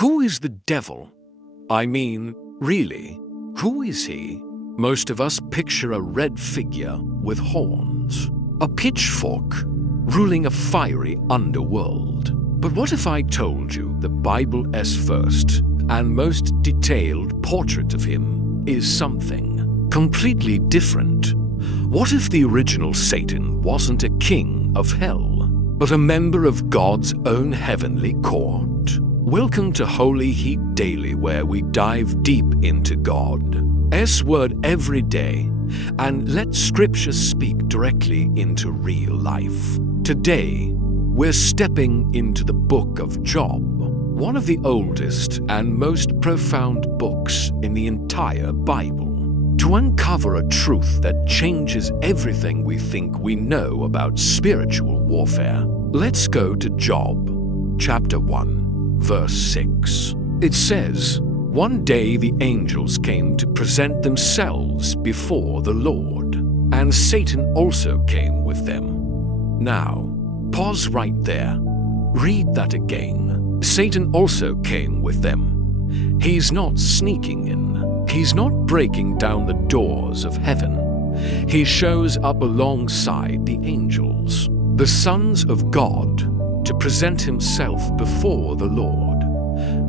Who is the devil? I mean, really, who is he? Most of us picture a red figure with horns, a pitchfork, ruling a fiery underworld. But what if I told you the Bible's first and most detailed portrait of him is something completely different? What if the original Satan wasn't a king of hell, but a member of God's own heavenly court? Welcome to Holy Heat Daily, where we dive deep into God's word every day and let Scripture speak directly into real life. Today, we're stepping into the book of Job, one of the oldest and most profound books in the entire Bible, to uncover a truth that changes everything we think we know about spiritual warfare. Let's go to Job, chapter 1, verse 6. It says, "One day the angels came to present themselves before the Lord, and Satan also came with them." Now, pause right there. Read that again. Satan also came with them. He's not sneaking in. He's not breaking down the doors of heaven. He shows up alongside the angels, the sons of God, to present himself before the Lord.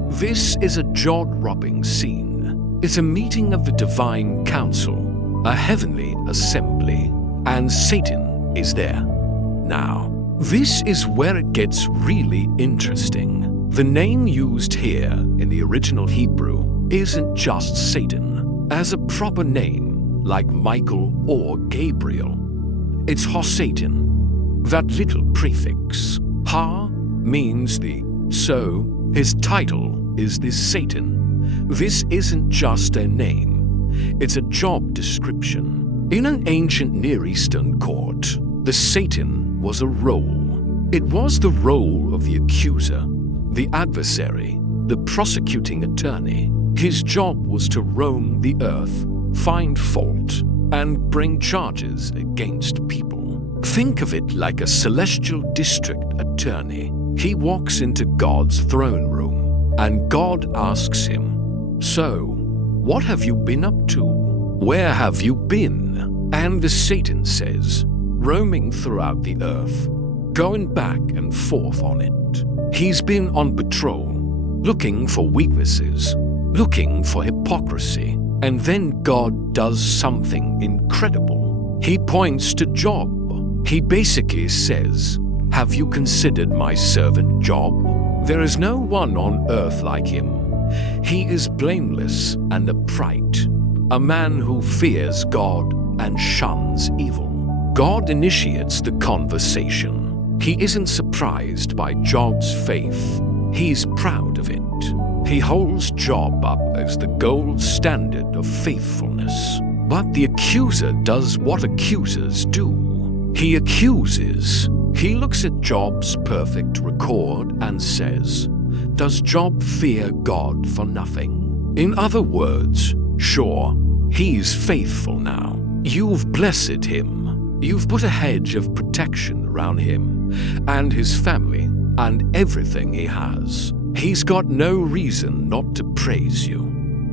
This is a jaw-dropping scene. It's a meeting of the divine council, a heavenly assembly, and Satan is there. Now, this is where it gets really interesting. The name used here in the original Hebrew isn't just Satan as a proper name like Michael or Gabriel. It's Satan. That little prefix, Ha, means the so. His title is this Satan. This isn't just a name, it's a job description. In an ancient Near Eastern court, the Satan was a role. It was the role of the accuser, the adversary, the prosecuting attorney. His job was to roam the earth, find fault, and bring charges against people. Think of it like a celestial district attorney. He walks into God's throne room, and God asks him, "So, what have you been up to? Where have you been?" And the Satan says, "Roaming throughout the earth, going back and forth on it." He's been on patrol, looking for weaknesses, looking for hypocrisy. And then God does something incredible. He points to Job. He basically says, "Have you considered my servant Job? There is no one on earth like him. He is blameless and upright, a man who fears God and shuns evil." God initiates the conversation. He isn't surprised by Job's faith. He's proud of it. He holds Job up as the gold standard of faithfulness. But the accuser does what accusers do. He accuses. He looks at Job's perfect record and says, "Does Job fear God for nothing?" In other words, sure, he's faithful now. You've blessed him. You've put a hedge of protection around him and his family and everything he has. He's got no reason not to praise you.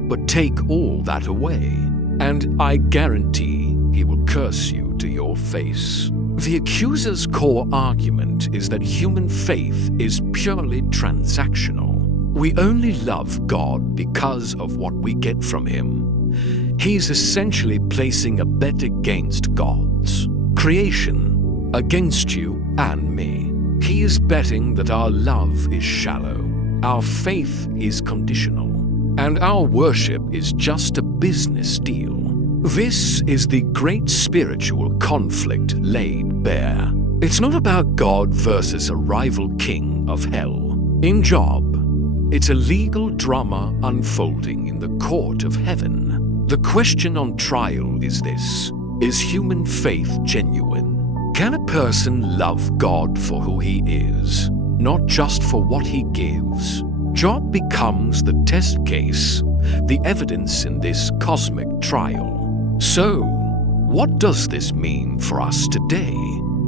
But take all that away, and I guarantee he will curse you to your face. The accuser's core argument is that human faith is purely transactional. We only love God because of what we get from him. He's essentially placing a bet against God's creation, against you and me. He is betting that our love is shallow, our faith is conditional, and our worship is just a business deal. This is the great spiritual conflict laid bare. It's not about God versus a rival king of hell. In Job, it's a legal drama unfolding in the court of heaven. The question on trial is this: is human faith genuine? Can a person love God for who he is, not just for what he gives? Job becomes the test case, the evidence in this cosmic trial. So, what does this mean for us today?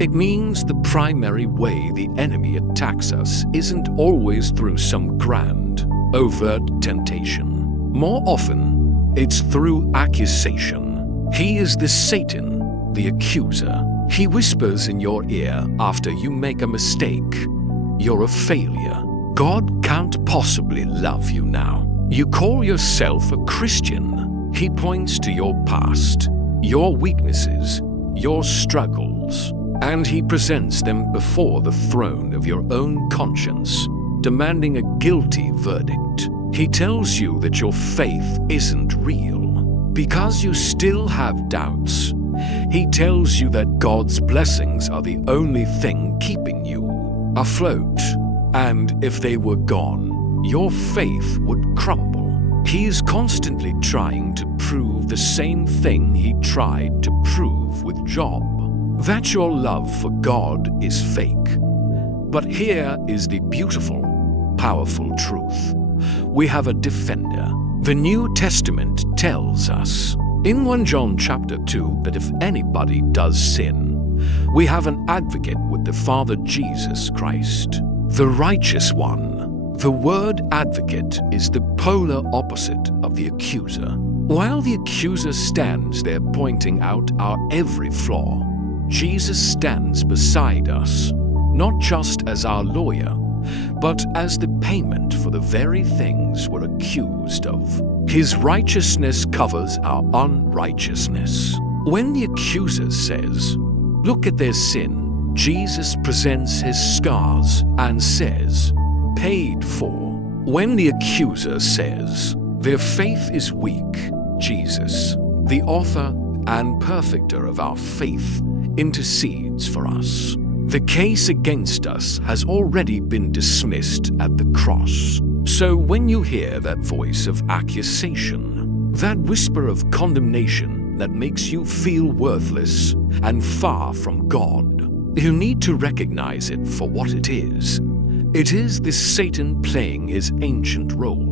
It means the primary way the enemy attacks us isn't always through some grand, overt temptation. More often, it's through accusation. He is the Satan, the accuser. He whispers in your ear after you make a mistake. You're a failure. God can't possibly love you now. You call yourself a Christian. He points to your past, your weaknesses, your struggles, and he presents them before the throne of your own conscience, demanding a guilty verdict. He tells you that your faith isn't real because you still have doubts. He tells you that God's blessings are the only thing keeping you afloat, and if they were gone, your faith would crumble. He is constantly trying to prove the same thing he tried to prove with Job, that your love for God is fake. But here is the beautiful, powerful truth. We have a defender. The New Testament tells us in 1 John chapter 2 that if anybody does sin, we have an advocate with the Father, Jesus Christ, the righteous one. The word advocate is the polar opposite of the accuser. While the accuser stands there pointing out our every flaw, Jesus stands beside us, not just as our lawyer, but as the payment for the very things we're accused of. His righteousness covers our unrighteousness. When the accuser says, "Look at their sin," Jesus presents his scars and says, "Paid for." When the accuser says, "Their faith is weak," Jesus, the author and perfecter of our faith, intercedes for us. The case against us has already been dismissed at the cross. So when you hear that voice of accusation, that whisper of condemnation that makes you feel worthless and far from God, you need to recognize it for what it is. It is the Satan playing his ancient role.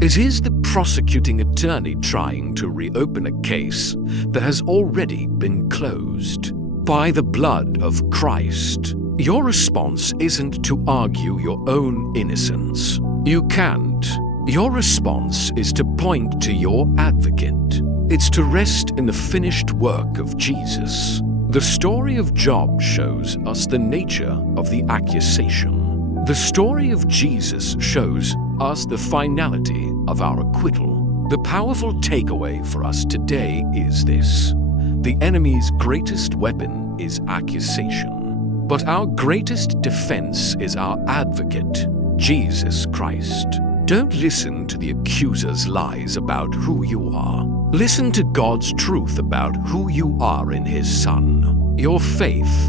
It is the prosecuting attorney trying to reopen a case that has already been closed. By the blood of Christ, your response isn't to argue your own innocence. You can't. Your response is to point to your advocate. It's to rest in the finished work of Jesus. The story of Job shows us the nature of the accusation. The story of Jesus shows us the finality of our acquittal. The powerful takeaway for us today is this: the enemy's greatest weapon is accusation, but our greatest defense is our advocate, Jesus Christ. Don't listen to the accuser's lies about who you are. Listen to God's truth about who you are in His Son. Your faith,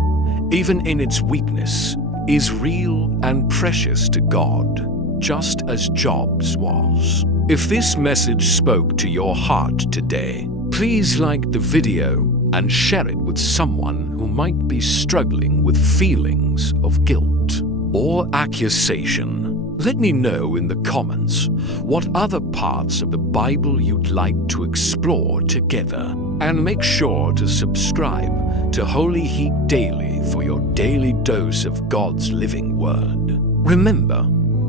even in its weakness, is real and precious to God, just as Job's was. If this message spoke to your heart today, please like the video and share it with someone who might be struggling with feelings of guilt or accusation. Let me know in the comments what other parts of the Bible you'd like to explore together. And make sure to subscribe to Holy Heat Daily for your daily dose of God's living Word. Remember,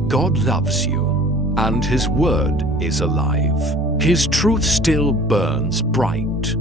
God loves you, and His Word is alive. His truth still burns bright.